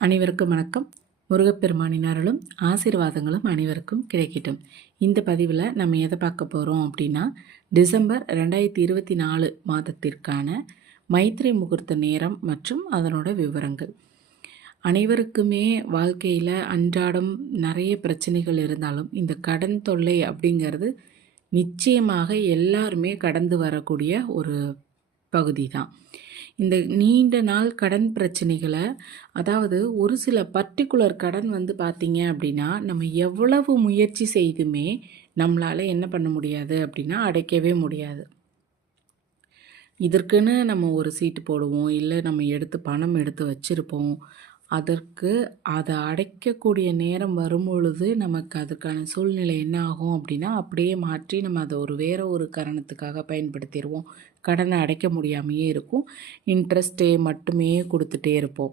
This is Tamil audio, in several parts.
அனைவருக்கும் வணக்கம். முருகப்பெருமானின் அருளும் ஆசீர்வாதங்களும் அனைவருக்கும் கிடைக்கட்டும். இந்த பதிவில் நம்ம எதை பார்க்க போகிறோம் அப்படின்னா, டிசம்பர் 2024 மாதத்திற்கான மைத்ரி முகூர்த்த நேரம் மற்றும் அதனோட விவரங்கள். அனைவருக்குமே வாழ்க்கையில் அன்றாடம் நிறைய பிரச்சனைகள் இருந்தாலும் இந்த கடன் தொல்லை அப்படிங்கிறது நிச்சயமாக எல்லாருமே கடந்து வரக்கூடிய ஒரு பகுதி தான். இந்த நீண்ட நாள் கடன் பிரச்சனைகளை, அதாவது ஒரு சில பர்டிகுலர் கடன் பார்த்திங்க அப்படின்னா, நம்ம எவ்வளவு முயற்சி செய்துமே நம்மளால் என்ன பண்ண முடியாது அப்படின்னா அடைக்கவே முடியாது. இதற்குன்னு நம்ம ஒரு சீட்டு போடுவோம், இல்லை நம்ம பணம் எடுத்து வச்சுருப்போம். அதற்கு அதை அடைக்கக்கூடிய நேரம் வரும்பொழுது நமக்கு அதுக்கான சூழ்நிலை என்ன ஆகும் அப்படின்னா, அப்படியே மாற்றி நம்ம அதை வேறு ஒரு காரணத்துக்காக பயன்படுத்திடுவோம். கடனை அடைக்க முடியாமையே இருக்கும். இன்ட்ரெஸ்ட்டே மட்டுமே கொடுத்துட்டே இருப்போம்.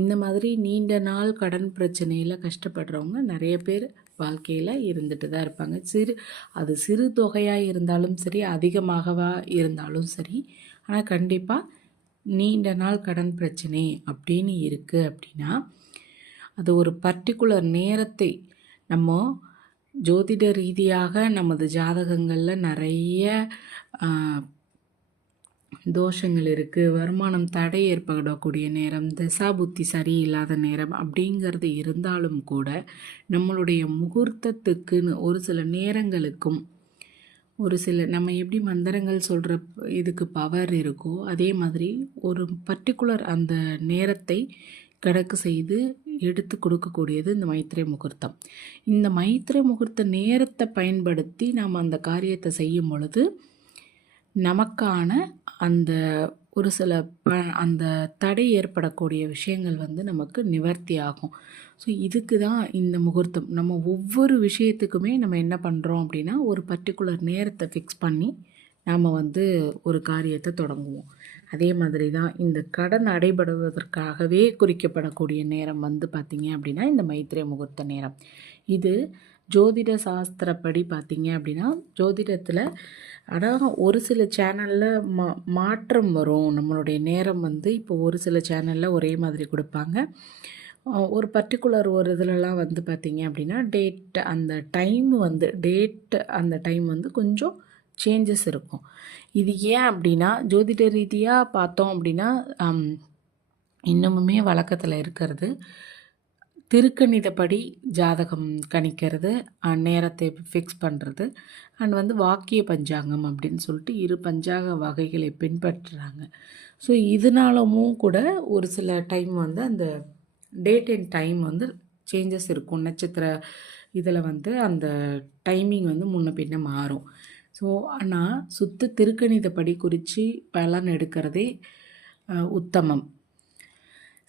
இந்த மாதிரி நீண்ட நாள் கடன் பிரச்சனையில் கஷ்டப்படுறவங்க நிறைய பேர் வாழ்க்கையில் இருந்துட்டு தான் இருப்பாங்க. அது சிறு தொகையாக இருந்தாலும் சரி, அதிகமாகவா இருந்தாலும் சரி, ஆனால் கண்டிப்பாக நீண்ட நாள் கடன் பிரச்சனை அப்படின்னு இருக்குது அப்படின்னா, அது ஒரு பர்டிகுலர் நேரத்தை நம்ம ஜோதிட ரீதியாக நமது ஜாதகங்களில் நிறைய தோஷங்கள் இருக்குது, வருமானம் தடை ஏற்படக்கூடிய நேரம், தசாபுத்தி சரியில்லாத நேரம் அப்படிங்கிறது இருந்தாலும் கூட, நம்மளுடைய முகூர்த்தத்துக்குன்னு ஒரு சில நேரங்களுக்கும் ஒரு சில நம்ம எப்படி மந்திரங்கள் சொல்கிற இதுக்கு பவர் இருக்கோ, அதே மாதிரி ஒரு பர்டிகுலர் அந்த நேரத்தை கணக்கு செய்து எடுத்து கொடுக்கக்கூடியது இந்த மைத்திரை முகூர்த்தம். இந்த மைத்திரை முகூர்த்த நேரத்தை பயன்படுத்தி நாம் அந்த காரியத்தை செய்யும் பொழுது நமக்கான அந்த ஒரு சில அந்த தடை ஏற்படக்கூடிய விஷயங்கள் நமக்கு நிவர்த்தி ஆகும். ஸோ இதுக்கு தான் இந்த முகூர்த்தம். நம்ம ஒவ்வொரு விஷயத்துக்குமே நம்ம என்ன பண்ணுறோம் அப்படின்னா, ஒரு பர்டிகுலர் நேரத்தை ஃபிக்ஸ் பண்ணி நாம் ஒரு காரியத்தை தொடங்குவோம். அதே மாதிரி தான் இந்த கடன் அடைபடுவதற்காகவே குறிக்கப்படக்கூடிய நேரம் பார்த்திங்க அப்படின்னா இந்த மைத்திரை முகூர்த்த நேரம். இது ஜோதிட சாஸ்திரப்படி பார்த்திங்க அப்படின்னா, ஜோதிடத்தில் ஆனால் ஒரு சில சேனலில் மாற்றம் வரும். நம்மளுடைய நேரம் இப்போ ஒரு சில சேனலில் ஒரே மாதிரி கொடுப்பாங்க. ஒரு பர்டிகுலர் ஒரு இதிலலாம் பார்த்திங்க அப்படின்னா டேட் அந்த டைம் அந்த டைம் கொஞ்சம் சேஞ்சஸ் இருக்கும். இது ஏன் அப்படின்னா, ஜோதிட ரீதியாக பார்த்தோம் அப்படின்னா இன்னமுமே வழக்கத்தில் இருக்கிறது திருக்கணிதப்படி ஜாதகம் கணிக்கிறது, நேரத்தை ஃபிக்ஸ் பண்ணுறது, அண்ட் வாக்கிய பஞ்சாங்கம் அப்படின்னு சொல்லிட்டு 2 பஞ்சாங்க வகைகளை பின்பற்றுறாங்க. ஸோ இதனாலமும் கூட ஒரு சில டைம் அந்த டேட் அண்ட் டைம் சேஞ்சஸ் இருக்கும். நட்சத்திர இதில் அந்த டைமிங் முன்ன பின்ன மாறும். ஸோ ஆனால் சுத்த திருக்கணிதப்படி குறித்து பலன் எடுக்கிறதே உத்தமம்.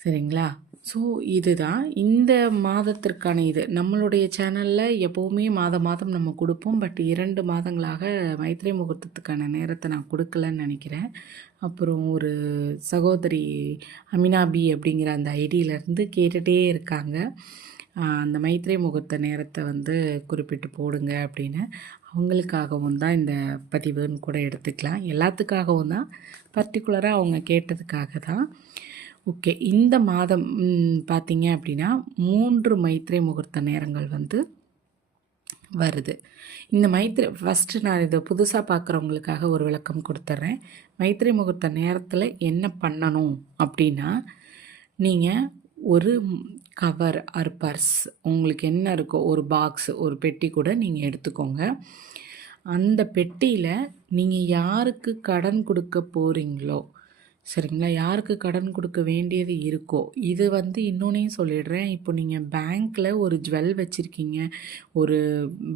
சரிங்களா? ஸோ இதுதான் இந்த மாதத்திற்கான இது. நம்மளுடைய சேனலில் எப்போவுமே மாதம் நம்ம கொடுப்போம். பட் 2 மாதங்களாக மைத்திரை முகூர்த்தத்துக்கான நேரத்தை நான் கொடுக்கலன்னு நினைக்கிறேன். அப்புறம் ஒரு சகோதரி அமினாபி அப்படிங்கிற அந்த ஐடியிலேருந்து கேட்டுகிட்டே இருக்காங்க, அந்த மைத்திரை முகூர்த்த நேரத்தை குறிப்பிட்டு போடுங்க அப்படின்னு. அவங்களுக்காகவும் தான் இந்த பதிவுன்னு கூட எடுத்துக்கலாம். எல்லாத்துக்காகவும் தான், பர்டிகுலராக அவங்க கேட்டதுக்காக தான். ஓகே, இந்த மாதம் பார்த்திங்க அப்படின்னா 3 மைத்திரை முகூர்த்த நேரங்கள் வருது. இந்த ஃபஸ்ட்டு நான் இதை புதுசாக பார்க்குறவங்களுக்காக ஒரு விளக்கம் கொடுத்துட்றேன். மைத்திரை முகூர்த்த நேரத்தில் என்ன பண்ணணும் அப்படின்னா, நீங்கள் ஒரு கவர் ஆர் பர்ஸ், உங்களுக்கு என்ன இருக்கோ ஒரு பாக்ஸ், ஒரு பெட்டி கூட நீங்கள் எடுத்துக்கோங்க. அந்த பெட்டியில் நீங்கள் யாருக்கு கடன் கொடுக்க போகிறீங்களோ, சரிங்களா, யாருக்கு கடன் கொடுக்க வேண்டியது இருக்கோ, இது இன்னொன்னையும் சொல்லிடுறேன். இப்போ நீங்கள் பேங்க்கில் ஒரு ஜுவல் வச்சுருக்கீங்க, ஒரு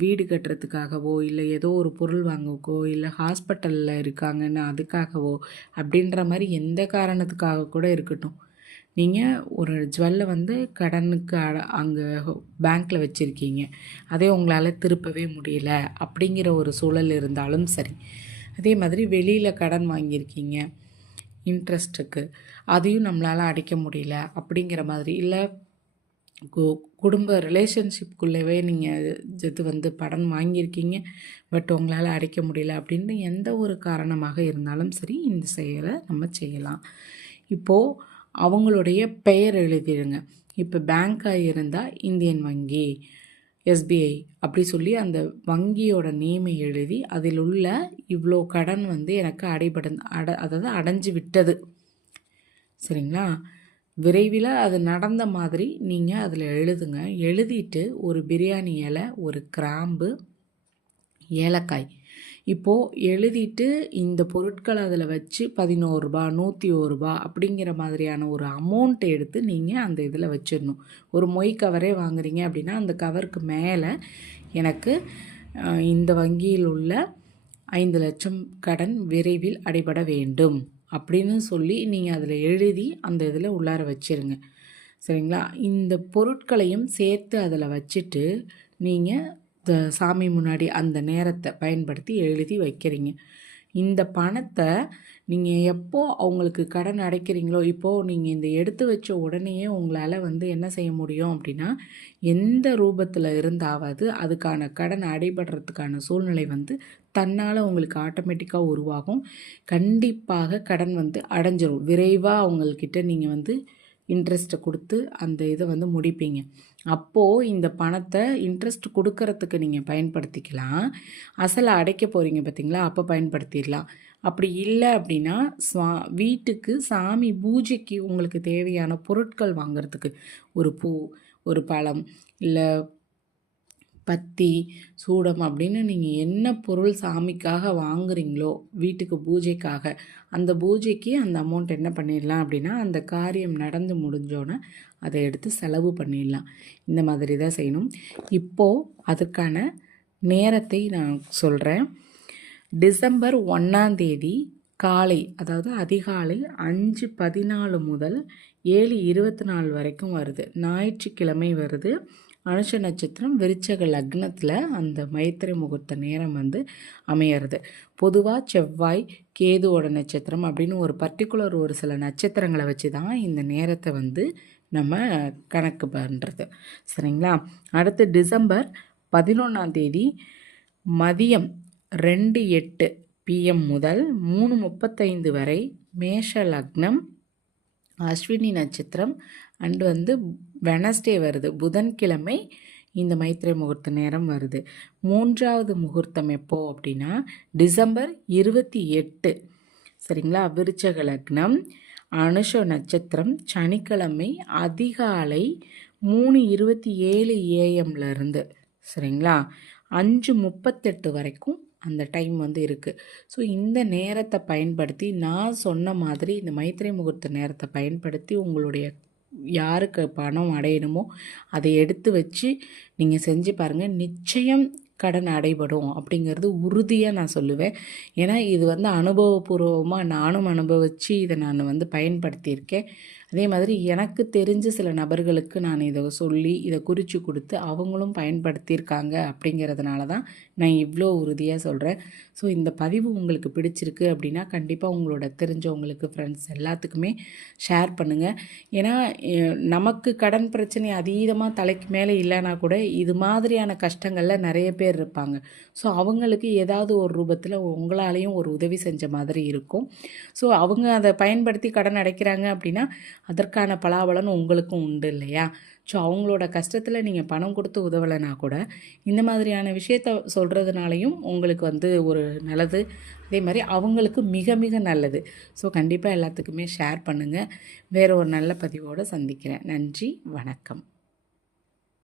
வீடு கட்டுறதுக்காகவோ, இல்லை ஏதோ ஒரு பொருள் வாங்கவோ, இல்லை ஹாஸ்பிட்டலில் இருக்காங்கன்னு அதுக்காகவோ, அப்படின்ற மாதிரி எந்த காரணத்துக்காக கூட இருக்கட்டும், நீங்கள் ஒரு ஜுவல்லை கடனுக்கு அங்கே பேங்க்கில் வச்சுருக்கீங்க, அதே உங்களால் திருப்பவே முடியல அப்படிங்கிற ஒரு சூழல் இருந்தாலும் சரி, அதே மாதிரி வெளியில் கடன் வாங்கியிருக்கீங்க இன்ட்ரெஸ்ட்டுக்கு, அதையும் நம்மளால் அடைக்க முடியல அப்படிங்கிற மாதிரி, இல்லை குடும்ப ரிலேஷன்ஷிப்குள்ளவே நீங்கள் இது படம் வாங்கியிருக்கீங்க பட் உங்களால் அடைக்க முடியல அப்படின்னு எந்த ஒரு காரணமாக இருந்தாலும் சரி, இந்த செயலை நம்ம செய்யலாம். இப்போது அவங்களுடைய பெயர் எழுதிடுங்க. இப்போ பேங்காக இருந்தால் இந்தியன் வங்கி, எஸ்பிஐ அப்படி சொல்லி அந்த வங்கியோட நேமை எழுதி அதில் உள்ள இவ்வளோ கடன் வந்து எனக்கு அதாவது அடைஞ்சு விட்டது. சரிங்களா? விரைவில் அது நடந்த மாதிரி நீங்கள் அதில் எழுதுங்க. எழுதிட்டு ஒரு பிரியாணி இலை, ஒரு கிராம்பு, ஏலக்காய் இப்போது எழுதிட்டு இந்த பொருட்களை அதில் வச்சு 11 ரூபா 101 ரூபா அப்படிங்கிற மாதிரியான ஒரு அமௌண்ட்டை எடுத்து நீங்கள் அந்த இதில் வச்சிடணும். ஒரு மொய் கவரே வாங்குறீங்க அப்படின்னா அந்த கவருக்கு மேலே எனக்கு இந்த வங்கியில் உள்ள 5 லட்சம் கடன் விரைவில் அடைபட வேண்டும் அப்படின்னு சொல்லி நீங்கள் அதில் எழுதி அந்த இதில் உள்ளார வச்சிருங்க. சரிங்களா? இந்த பொருட்களையும் சேர்த்து அதில் வச்சுட்டு நீங்கள் சாமி முன்னாடி அந்த நேரத்தை பயன்படுத்தி எழுதி வைக்கிறீங்க. இந்த பணத்தை நீங்கள் எப்போ அவங்களுக்கு கடன் அடைக்கிறீங்களோ, இப்போது நீங்கள் இந்த எடுத்து வச்ச உடனேயே உங்களால் வந்து என்ன செய்ய முடியும் அப்படின்னா, எந்த ரூபத்தில் இருந்தாவது அதுக்கான கடன் அடைபடுறதுக்கான சூழ்நிலை வந்து தன்னால் உங்களுக்கு ஆட்டோமேட்டிக்காக உருவாகும். கண்டிப்பாக கடன் வந்து அடைஞ்சிரும். விரைவாக அவங்கக்கிட்ட நீங்கள் வந்து இன்ட்ரெஸ்ட்டை கொடுத்து அந்த இதை வந்து முடிப்பீங்க. அப்போது இந்த பணத்தை இன்ட்ரெஸ்ட் கொடுக்கறதுக்கு நீங்கள் பயன்படுத்திக்கலாம். அசலை அடைக்க போகிறீங்க பார்த்தீங்களா, அப்போ பயன்படுத்திடலாம். அப்படி இல்லை அப்படின்னா வீட்டுக்கு சாமி பூஜைக்கு உங்களுக்கு தேவையான பொருட்கள் வாங்கிறதுக்கு ஒரு பூ, ஒரு பழம், இல்லை பத்தி, சூடம் அப்படின்னு நீங்கள் என்ன பொருள் சாமிக்காக வாங்குறீங்களோ வீட்டுக்கு பூஜைக்காக, அந்த பூஜைக்கு அந்த அமௌண்ட் என்ன பண்ணிடலாம் அப்படின்னா அந்த காரியம் நடந்து முடிஞ்சோன்னே அதை எடுத்து செலவு பண்ணிடலாம். இந்த மாதிரி தான் செய்யணும். இப்போது அதுக்கான நேரத்தை நான் சொல்கிறேன். டிசம்பர் 1 காலை, அதாவது அதிகாலை 5:14 முதல் 7:24 வரைக்கும் வருது. ஞாயிற்றுக்கிழமை வருது. அனுஷ நட்சத்திரம், விருச்சக லக்னத்தில் அந்த மைத்திரை முகூர்த்த நேரம் வந்து அமையிறது. பொதுவாக செவ்வாய், கேதுவோட நட்சத்திரம் அப்படின்னு ஒரு பர்டிகுலர் ஒரு சில நட்சத்திரங்களை வச்சு தான் இந்த நேரத்தை வந்து நம்ம கணக்கு பண்ணுறது. சரிங்களா? அடுத்து டிசம்பர் 11 மதியம் 2:08 PM முதல் 3:35 வரை மேஷ லக்னம், அஸ்வினி நட்சத்திரம் அண்டு வந்து வெனஸ்டே வருது, புதன்கிழமை இந்த மைத்திரை முகூர்த்த நேரம் வருது. 3வது முகூர்த்தம் எப்போ அப்படின்னா டிசம்பர் 28. சரிங்களா? விருச்சக லக்னம், அனுஷ நட்சத்திரம், சனிக்கிழமை அதிகாலை 3:27 AM சரிங்களா 5:38 வரைக்கும் அந்த டைம் வந்து இருக்குது. ஸோ இந்த நேரத்தை பயன்படுத்தி நான் சொன்ன மாதிரி இந்த மைத்திரை முகூர்த்த நேரத்தை பயன்படுத்தி உங்களுடைய யாருக்கு பணம் அடையணுமோ அதை எடுத்து வச்சு நீங்கள் செஞ்சு பாருங்கள். நிச்சயம் கடன் அடைபடும் அப்படிங்கிறது உறுதியாக நான் சொல்லுவேன். ஏன்னா இது வந்து அனுபவபூர்வமாக நானும் அனுபவித்து இதை நான் வந்து பயன்படுத்தியிருக்கேன். அதே மாதிரி எனக்கு தெரிஞ்ச சில நபர்களுக்கு நான் இதை சொல்லி இதை குறித்து கொடுத்து அவங்களும் பயன்படுத்தியிருக்காங்க. அப்படிங்கிறதுனால தான் நான் இவ்வளோ உறுதியாக சொல்கிறேன். ஸோ இந்த பதிவு உங்களுக்கு பிடிச்சிருக்கு அப்படின்னா கண்டிப்பாக உங்களோட தெரிஞ்சவங்களுக்கு, ஃப்ரெண்ட்ஸ் எல்லாத்துக்குமே ஷேர் பண்ணுங்கள். ஏன்னா நமக்கு கடன் பிரச்சனை அதீதமாக தலைக்கு மேலே இல்லைனா கூட இது மாதிரியான கஷ்டங்களில் நிறைய பேர் இருப்பாங்க. ஸோ அவங்களுக்கு ஏதாவது ஒரு ரூபத்தில் உங்களாலேயும் ஒரு உதவி செஞ்ச மாதிரி இருக்கும். ஸோ அவங்க அதை பயன்படுத்தி கடன் அடைக்கிறாங்க அப்படின்னா அதற்கான பலாபலன் உங்களுக்கும் உண்டு இல்லையா? ஸோ அவங்களோட கஷ்டத்தில் நீங்கள் பணம் கொடுத்து உதவலைனா கூட இந்த மாதிரியான விஷயத்த சொல்கிறதுனாலையும் உங்களுக்கு வந்து ஒரு நல்லது. அதே மாதிரி அவங்களுக்கு மிக மிக நல்லது. ஸோ கண்டிப்பாக எல்லாத்துக்குமே ஷேர் பண்ணுங்கள். வேறு ஒரு நல்ல பதிவோடு சந்திக்கிறேன். நன்றி, வணக்கம்.